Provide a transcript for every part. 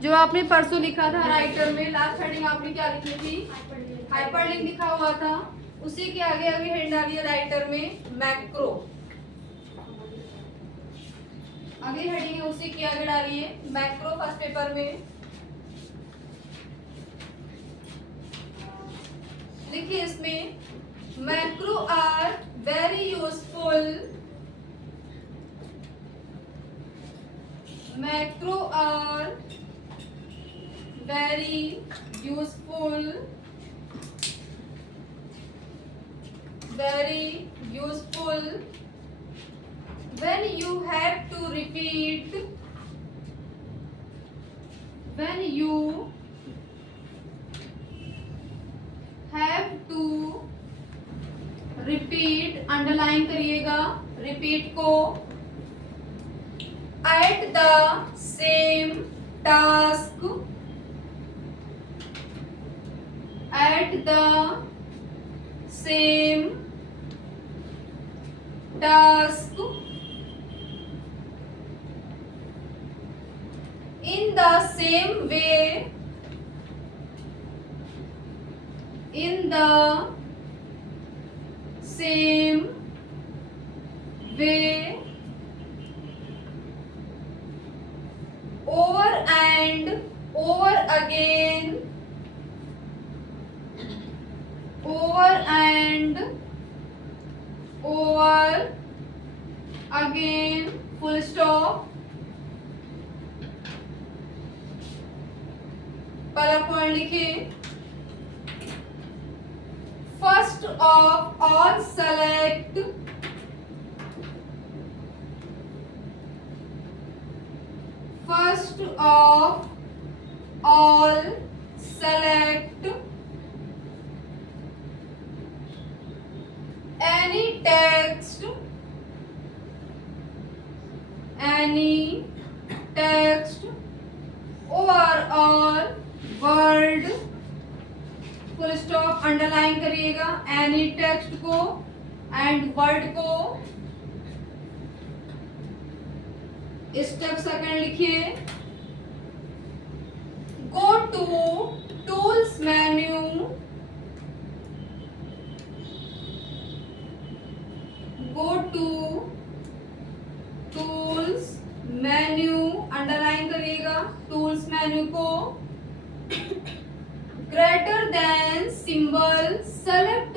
जो आपने परसों लिखा था राइटर में, लास्ट हेडिंग आपने क्या लिखी थी? हाइपरलिंक लिखा हुआ था। उसी के आगे आगे हेड डालिए राइटर में मैक्रो। आगे हेडिंग है उसी के आगे डालिए मैक्रो फर्स्ट पेपर में। लिखिए इसमें macro are very useful. Macro are very useful. very useful when you have to repeat underline करिएगा रिपीट को at the same task at the same task in the same way in the same way over and over again over and over again full stop। पहला point लिखिए first of all select first of all select any text overall word full stop underline करिएगा any text को and word को। Step second लिखिए go to tools menu go to tools menu underline करिएगा tools menu को greater than symbol select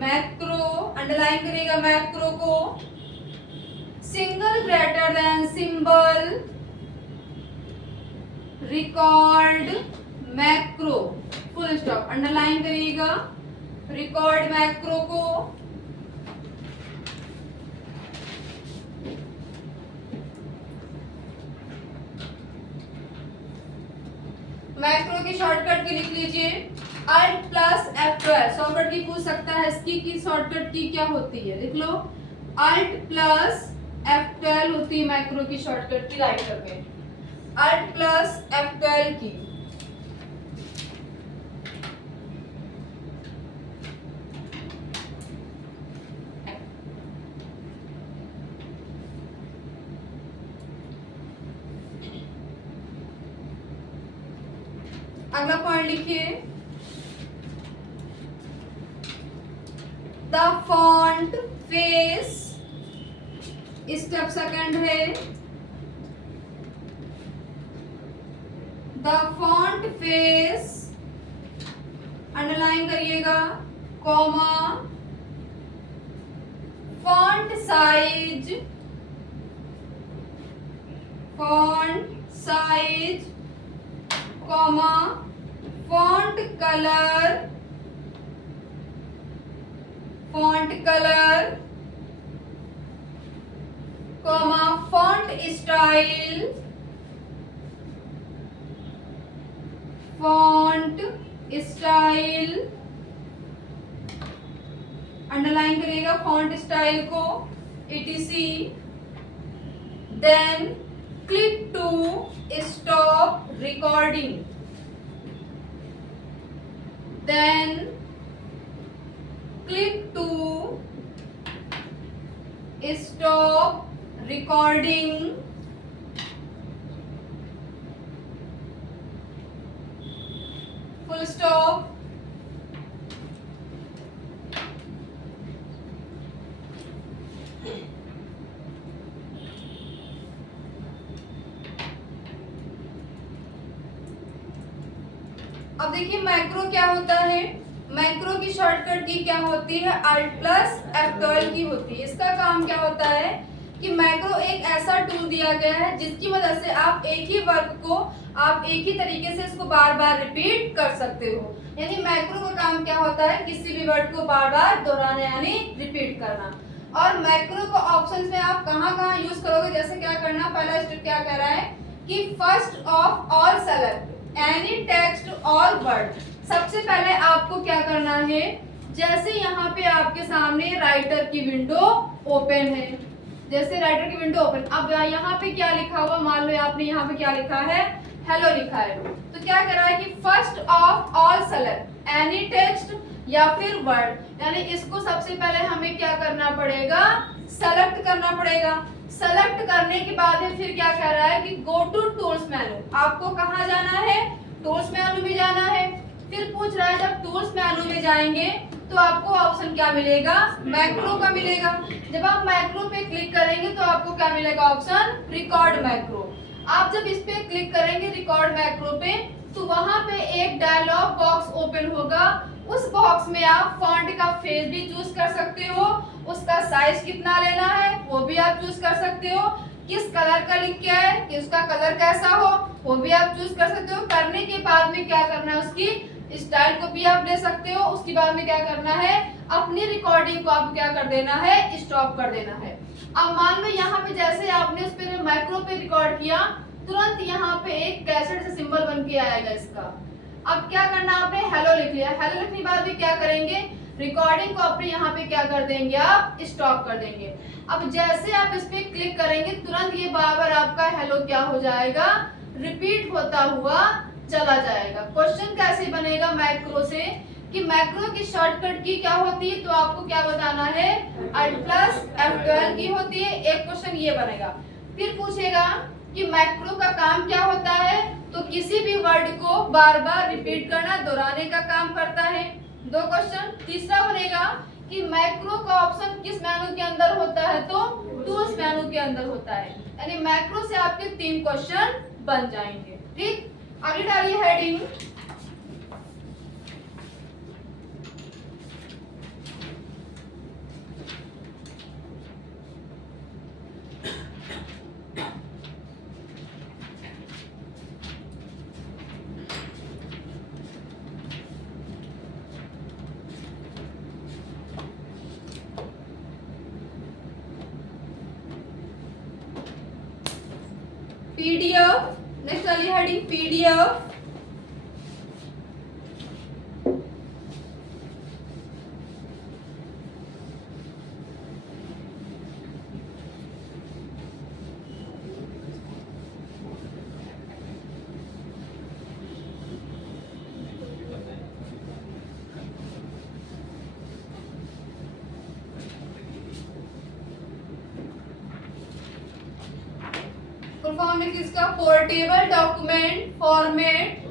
macro underline करिएगा macro को single greater than symbol record macro full stop underline करिएगा record macro को। Macro की shortcut की लिख लीजिए Alt प्लस F12 शॉर्टकट की पूछ सकता है इसकी की शॉर्टकट की क्या होती है लिख लो Alt प्लस F12 होती है मैक्रो की शॉर्टकट की राइटर में Alt प्लस F12 की। अगला पॉइंट लिखिए the font face step second है द फॉन्ट फेस अंडरलाइन करिएगा comma font size comma font colour comma font style underline करिएगा फॉन्ट स्टाइल को etc then click to stop recording then click to stop recording full stop अब देखिए macro क्या होता है, macro की shortcut की क्या होती है, Alt प्लस F12 की होती है। इसका काम क्या होता है कि मैक्रो एक ऐसा टूल दिया गया है जिसकी मदद से आप एक ही वर्क को आप एक ही तरीके से इसको बार बार रिपीट कर सकते हो। यानी मैक्रो का काम क्या होता है, किसी भी वर्ड को बार बार दोहराना यानी रिपीट करना। और मैक्रो को ऑप्शंस में आप कहाँ यूज करोगे, जैसे क्या करना, पहला स्टेप क्या कह रहा है कि first of all select any text और वर्ड। सबसे पहले आपको क्या करना है, जैसे यहाँ पे आपके सामने राइटर की विंडो ओपन है, जैसे राइटर की विंडो ओपन, अब यहाँ पे क्या लिखा हुआ, मान लो आपने यहाँ पे क्या लिखा है, हेलो लिखा है। तो क्या कर रहा है कि first of all select any text या फिर वर्ड, यानी इसको सबसे पहले हमें क्या करना पड़ेगा, सेलेक्ट करना पड़ेगा। सेलेक्ट करने के बाद में फिर क्या कह रहा है कि गो टू टूल्स मेनू, आपको कहाँ जाना है, टूल्स मेनू में जाना है। फिर पूछ रहा है जब टूल्स मेनू में जाएंगे तो आपको ऑप्शन क्या मिलेगा, मैक्रो का मिलेगा। जब आप मैक्रो पे क्लिक करेंगे तो आपको क्या मिलेगा, ऑप्शन रिकॉर्ड मैक्रो। आप जब इस पे क्लिक करेंगे रिकॉर्ड मैक्रो पे तो वहां पे एक डायलॉग बॉक्स ओपन होगा। उस बॉक्स में आप फॉन्ट का फेस भी चूज कर सकते हो, उसका साइज कितना लेना है वो भी आप चूज कर सकते हो, किस कलर का लिख के है कि उसका कलर कैसा हो वो भी आप चूज कर सकते हो। करने के बाद में क्या करना है, उसकी स्टाइल को भी आप दे सकते हो। उसके बाद में क्या करना है, अपनी रिकॉर्डिंग को आप क्या कर देना है, स्टॉप कर देना है। अब मान लो यहाँ पे जैसे आपने उस पे माइक्रो पे रिकॉर्ड किया, तुरंत यहाँ पे एक कैसेट से सिंबल बन के आएगा इसका। अब क्या करना, आपने हेलो लिख लिया, हेलो लिखने के बाद भी क्या करेंगे, रिकॉर्डिंग को अपने यहाँ पे क्या कर देंगे, आप स्टॉप कर देंगे। अब जैसे आप इस पे क्लिक करेंगे तुरंत ये बार बार आपका हेलो क्या हो जाएगा, रिपीट होता हुआ चला जाएगा। क्वेश्चन कैसे बनेगा मैक्रो से कि मैक्रो की शॉर्टकट की क्या होती है, तो आपको क्या बताना है, Alt प्लस F12 की होती है। एक क्वेश्चन ये बनेगा। फिर पूछेगा कि मैक्रो का काम क्या होता है, तो किसी भी वर्ड को बार बार रिपीट करना, दोहराने का काम करता है। दो क्वेश्चन। तीसरा बनेगा कि मैक्रो का ऑप्शन किस मेनू के अंदर होता है, तो टूल्स मेनू के अंदर होता है। यानी मैक्रो से आपके 3 क्वेश्चन बन जाएंगे। ठीक, आगे डालिए हेडिंग। PDF, नेक्स्ट वाली हेडिंग PDF। फॉर्म है किसका, portable document format,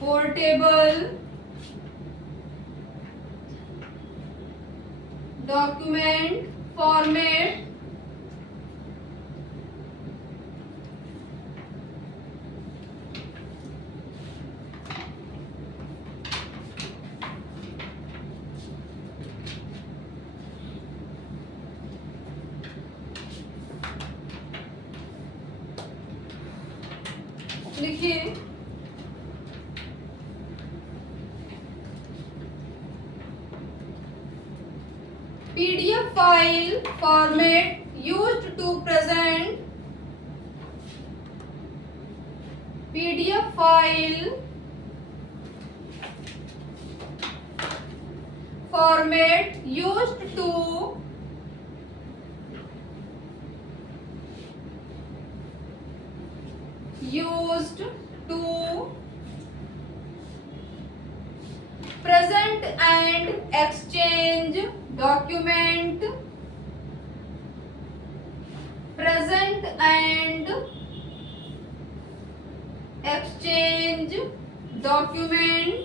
portable document format लिखिए। PDF file format used to present PDF file format used to present present and exchange document, present and exchange document,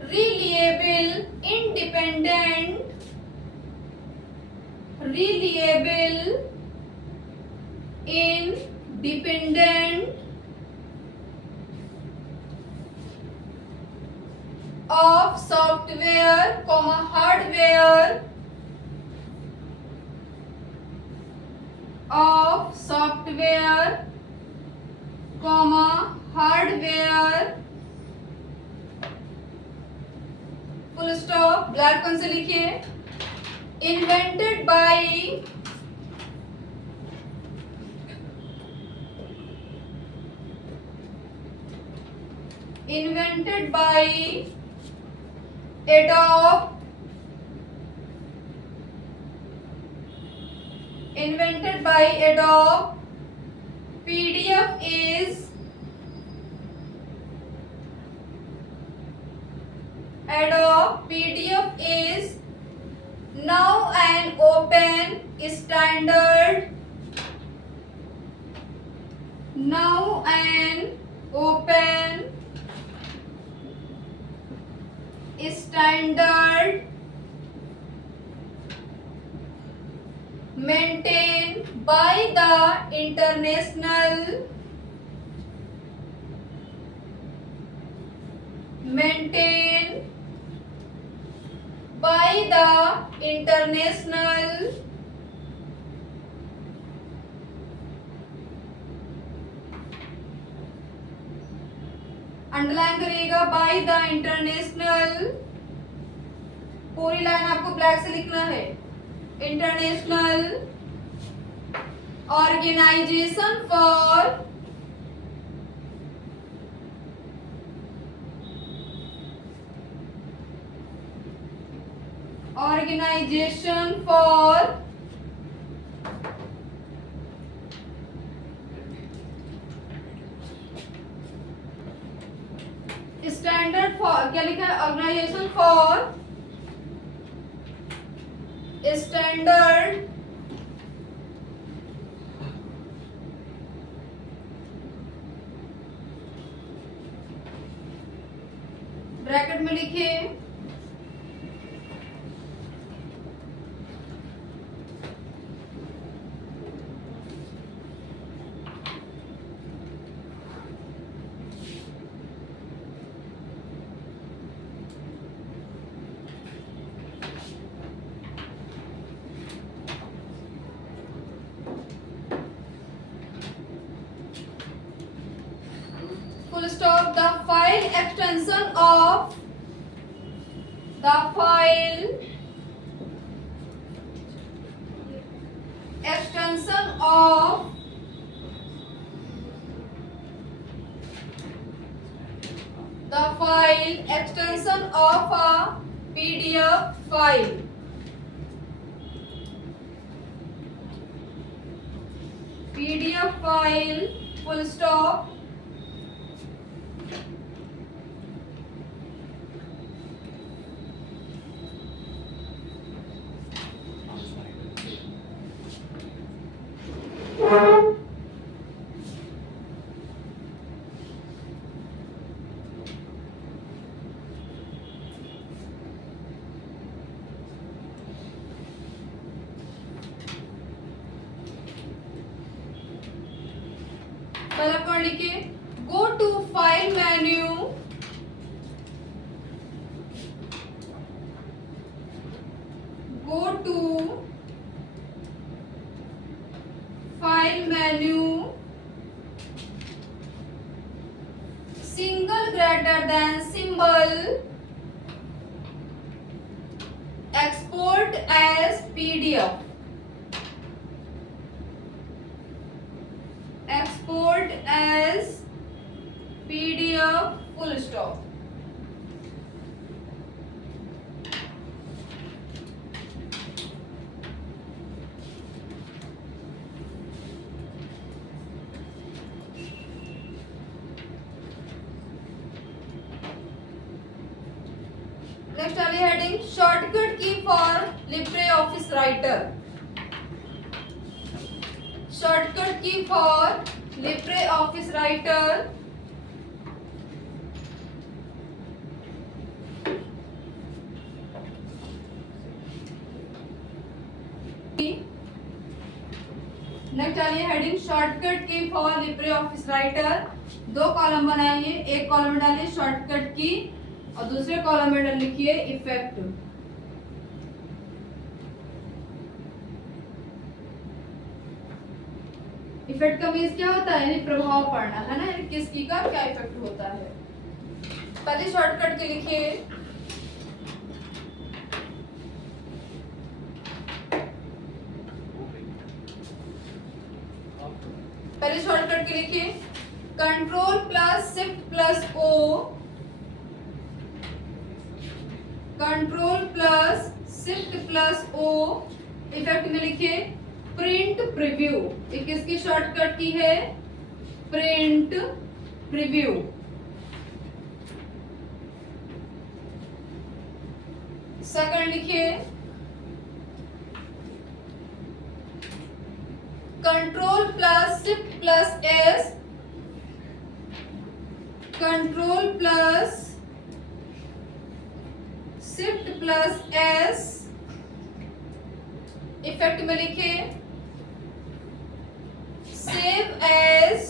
reliable independent, reliable independent of software, hardware, of software, hardware, full stop, black pen से लिखिए, invented by, invented by Adobe, invented by Adobe, PDF is, Adobe PDF is now an open standard, now an open standard maintained by the international, maintained by the international underline करिएगा, by the international, पूरी line आपको black से लिखना है, international organisation for standard for, क्या लिखा है, organisation for standard bracket में लिखिए, full stop, the file extension of, the file extension of the file extension of a PDF file, PDF file, full stop, पहला पढ़ लिखिए, go to file menu, go to file menu, single greater than symbol, export as PDF, export as PDF, full stop. Next वाली heading shortcut key for LibreOffice Writer. Shortcut key for LibreOffice Writer. Next आइए heading shortcut key for LibreOffice Writer. दो column बनाइए, एक column में डालिए shortcut की और दूसरे कॉलम में लिखिए इफेक्ट। इफेक्ट का मीन्स क्या होता है, यानी प्रभाव पड़ना है ना, यानी किस की का क्या इफेक्ट होता है। पहले शॉर्टकट के लिखिए पहले शॉर्टकट के लिखिए control plus shift plus O, control plus shift plus O. Effect में लिखिए प्रिंट प्रीव्यू। ये किसकी शॉर्टकट की है, प्रिंट प्रीव्यू। सेकंड लिखिए control plus shift plus S, control plus shift plus S. Effect में लिखिए save as,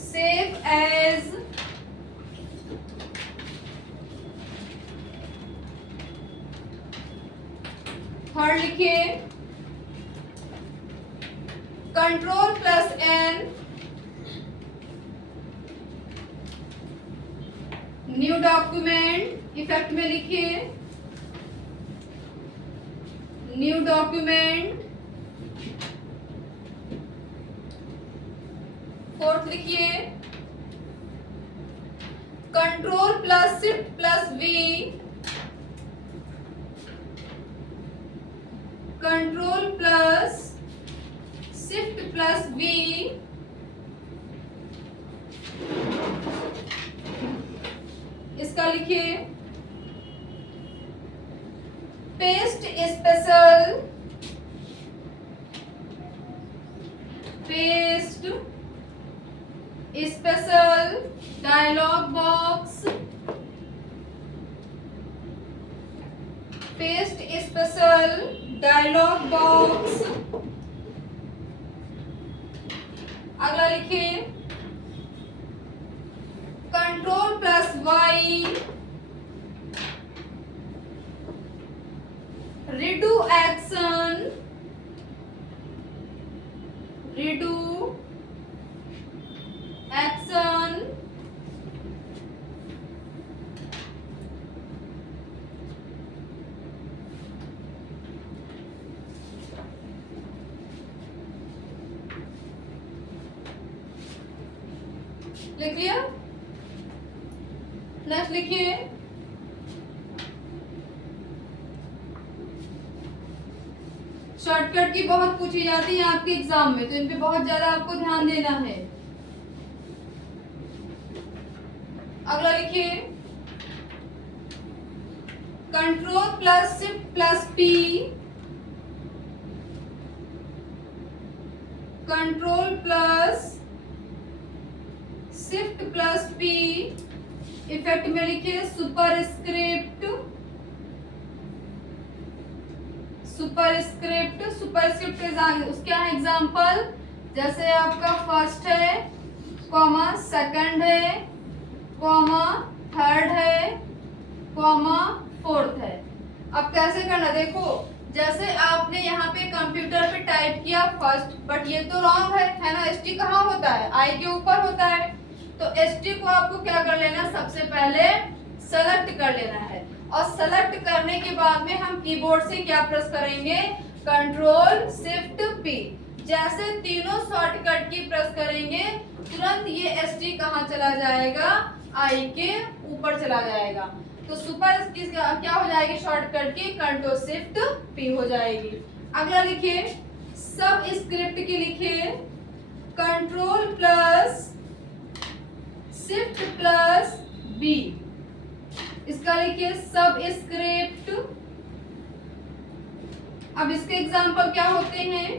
save as. Third लिखिए control plus N, new document. Effect में लिखिए न्यू डॉक्यूमेंट। फोर्थ लिखिए control plus shift plus V, control plus shift plus V. इसका लिखिए paste special, paste special dialog box, paste special dialog box. अगला लिखिए control plus Y, redo action, redo action. लिख लिया। Next लिखिए shortcut की बहुत पूछी जाती है आपके एग्जाम में, तो इन पे बहुत ज्यादा आपको ध्यान देना है। अगला लिखिए control plus shift plus P, control plus shift plus P. Effect में लिखिए सुपरस्क्रिप्ट, सुपरस्क्रिप्ट। सुपरस्क्रिप्ट उसके यहाँ एग्जाम्पल जैसे आपका फर्स्ट है, कॉमा सेकंड है, कॉमा थर्ड है, कॉमा फोर्थ है। अब कैसे करना देखो, जैसे आपने यहाँ पे कंप्यूटर पे टाइप किया फर्स्ट, बट ये तो रॉन्ग है ना। एसटी कहाँ होता है, आई के ऊपर होता है। तो एसटी को आपको क्या कर लेना, सबसे पहले सेलेक्ट कर लेना है, और सेलेक्ट करने के बाद में हम कीबोर्ड से क्या प्रेस करेंगे, कंट्रोल शिफ्ट पी। जैसे तीनों शॉर्टकट की प्रेस करेंगे तुरंत ये एसटी कहाँ चला जाएगा, आई के ऊपर चला जाएगा। तो सुपर क्या हो जाएगी शॉर्टकट की, कंट्रोल शिफ्ट पी हो जाएगी। अगला लिखिए सब स्क्रिप्ट की लिखिए control plus shift plus B, इसका लिखिए सबस्क्रिप्ट। अब इसके एग्जांपल क्या होते हैं,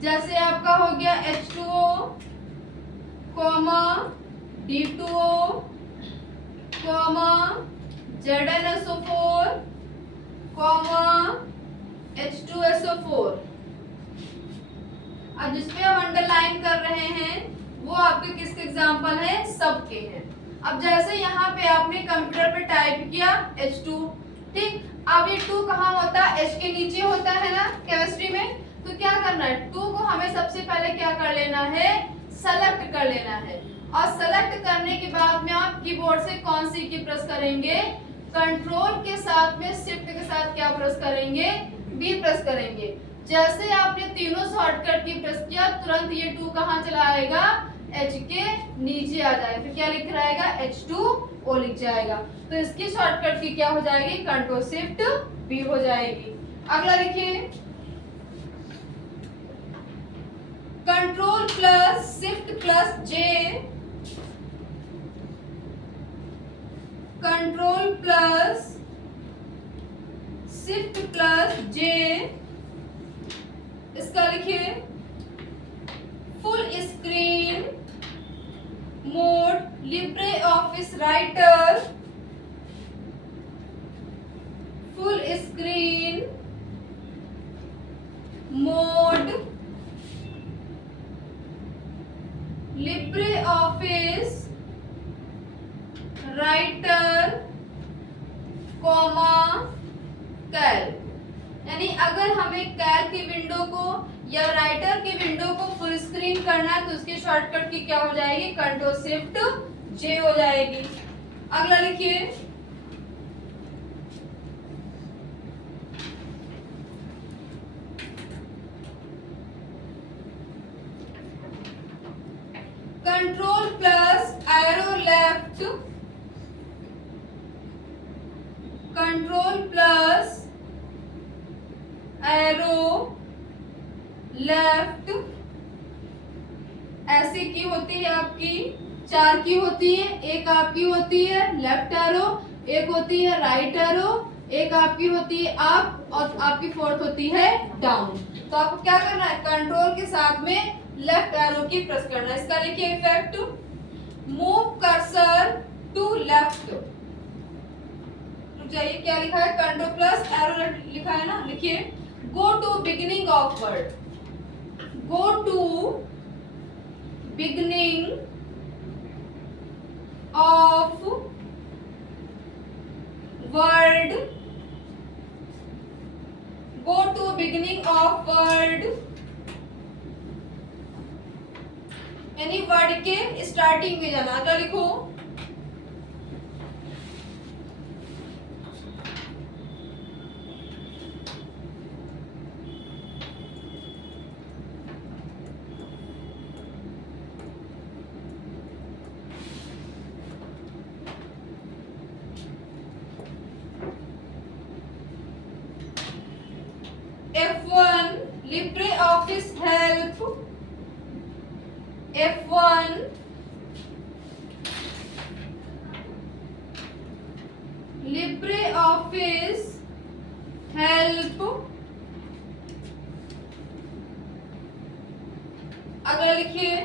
जैसे आपका हो गया H2O, D2O, ZnSO4, H2SO4। अब जिसपे हम अंडरलाइन कर रहे हैं वो आपके किसके एग्जांपल है, सब के हैं। अब जैसे यहाँ पे आपने कंप्यूटर पे टाइप किया H2, ठीक, अब ये 2 कहाँ होता है, H के नीचे होता है ना केमिस्ट्री में। तो क्या करना है, 2 को हमें सबसे पहले क्या कर लेना है, सेलेक्ट कर लेना है। और सेलेक्ट करने के बाद में आप कीबोर्ड से कौन सी की प्रेस करेंगे, कंट्रोल के साथ में शिफ्ट के साथ क्या प्रेस करेंगे, बी प्रेस करेंगे। जैसे आपने तीनों शॉर्टकट की प्रेस किया तुरंत ये 2 कहाँ चला आएगा, H के नीचे आ जाएगा। फिर क्या लिख रहेगा, H2O लिख जाएगा। तो इसकी शॉर्टकट की क्या हो जाएगी, कंट्रोल शिफ्ट बी हो जाएगी। अगला लिखिए control plus shift plus J, control plus shift plus J, इसका लिखिए full screen mode LibreOffice Writer, full screen mode LibreOffice Writer Calc. यानी अगर हमें कैल की विंडो को या राइटर की विंडो को फुल स्क्रीन करना है तो उसकी शॉर्टकट की क्या हो जाएगी, कंट्रोल शिफ्ट जे हो जाएगी। अगला लिखिए control plus arrow left, control plus arrow left. ऐसी की होती है आपकी 4 की होती है, एक आपकी होती है लेफ्ट एरो, एक होती है राइट एरो, एक आपकी होती है अप और आपकी फोर्थ होती है डाउन। तो आपको क्या करना है, कंट्रोल के साथ में लेफ्ट एरो की प्रेस करना है। इसका लिखिए effect move cursor to left. जाइए क्या लिखा है, कंट्रोल प्लस एरो लिखा है ना, लिखिए go to beginning of word, go to beginning of word, go to beginning of word, यानी वर्ड के स्टार्टिंग में जाना। अगर लिखो F1 LibreOffice help, F1 LibreOffice help. अगला लिखिए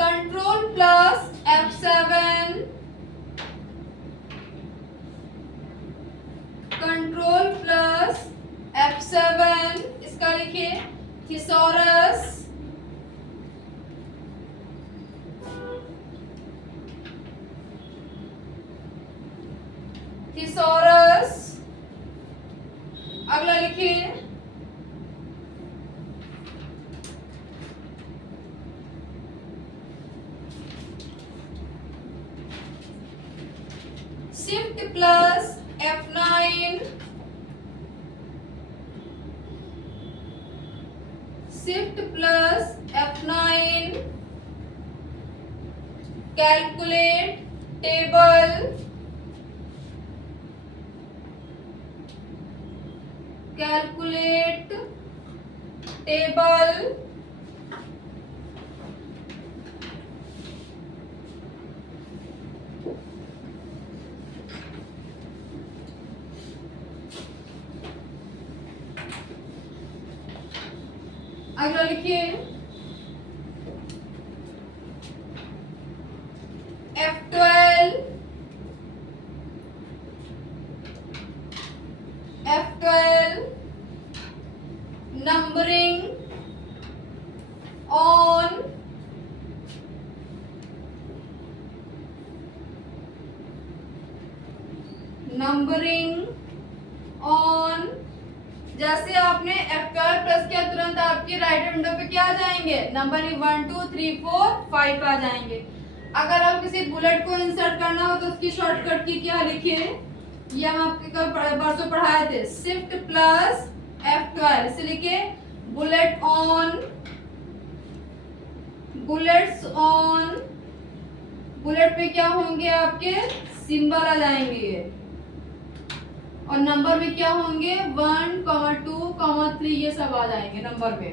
control plus F7, control plus F7, इसका लिखिए थिसॉरस, थिसॉरस। अगला लिखिए shift plus F9, shift plus F9, calculate table, calculate table अगला लिखिए F12 numbering on जैसे आपने F12 प्लस किया तुरंत आपके राइट विंडो पे क्या आ जाएंगे, नंबरिंग 1 2 3 4 5 आ जाएंगे। अगर आप किसी बुलेट को इंसर्ट करना हो तो उसकी शॉर्टकट की क्या लिखिए, ये हम आपके कल परसों पढ़ाए थे, शिफ्ट प्लस F12। इसे लिखिए bullet on, bullets on, bullet पे क्या होंगे आपके सिंबल आ जाएंगे और नंबर में क्या होंगे 1, 2, 3 ये सब आ जाएंगे नंबर में।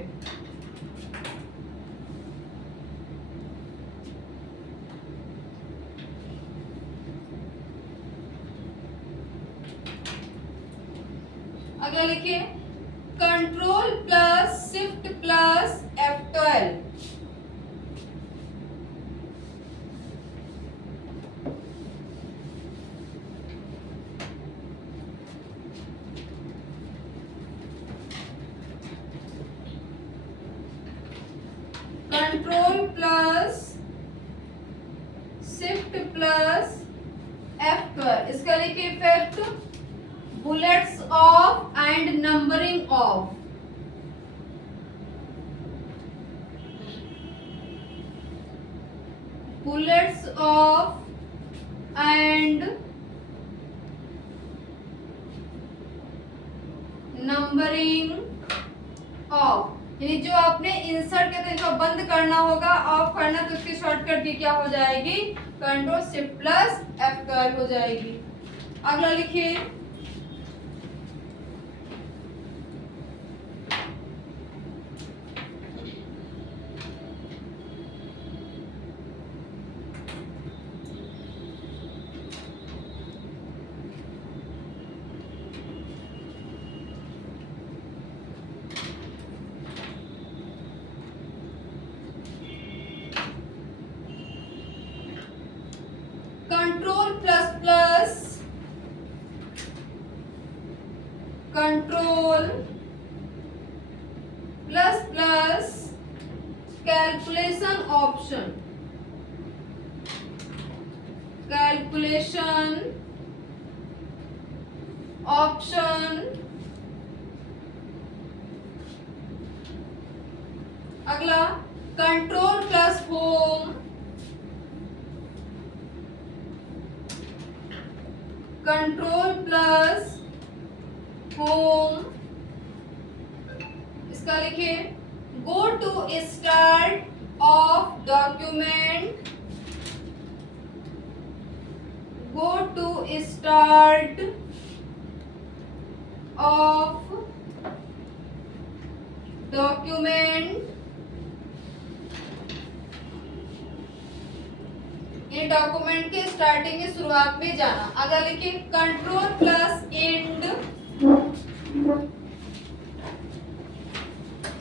अगला लिखिए control plus shift plus F12। Control plus shift plus F12, इसका लिखिए effect bullets of and numbering of, bullets of and numbering of, यानी जो आपने इंसर्ट के तरीके बंद करना होगा, ऑफ करना, तो उसकी शॉर्टकट की क्या हो जाएगी, कंट्रोल शिफ्ट प्लस F12 हो जाएगी। अगला लिखिए control plus plus control plus plus calculation option, calculation option. अगला control plus home, control plus home, इसका लिखिए go to start of document, go to start of document, ये डॉक्यूमेंट के starting की शुरुआत में जाना। अगर लिखिए control plus end,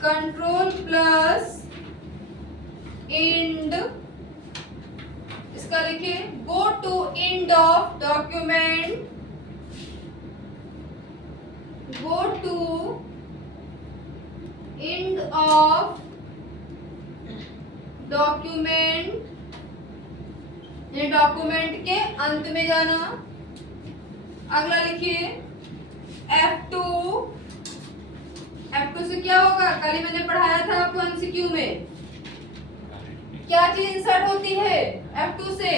control plus end, इसका लिखिए go to end of document, go to end of document, ये डॉक्यूमेंट के अंत में जाना। अगला लिखिए F2, F2 से क्या होगा, कल ही मैंने पढ़ाया था आपको एमसीक्यू में, क्या चीज इंसर्ट होती है F2 से।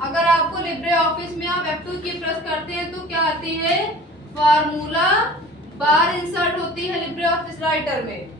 अगर आपको लिब्रे ऑफिस में आप F2 की प्रेस करते हैं तो क्या आती है, फार्मूला बार इंसर्ट होती है लिब्रे ऑफिस राइटर में।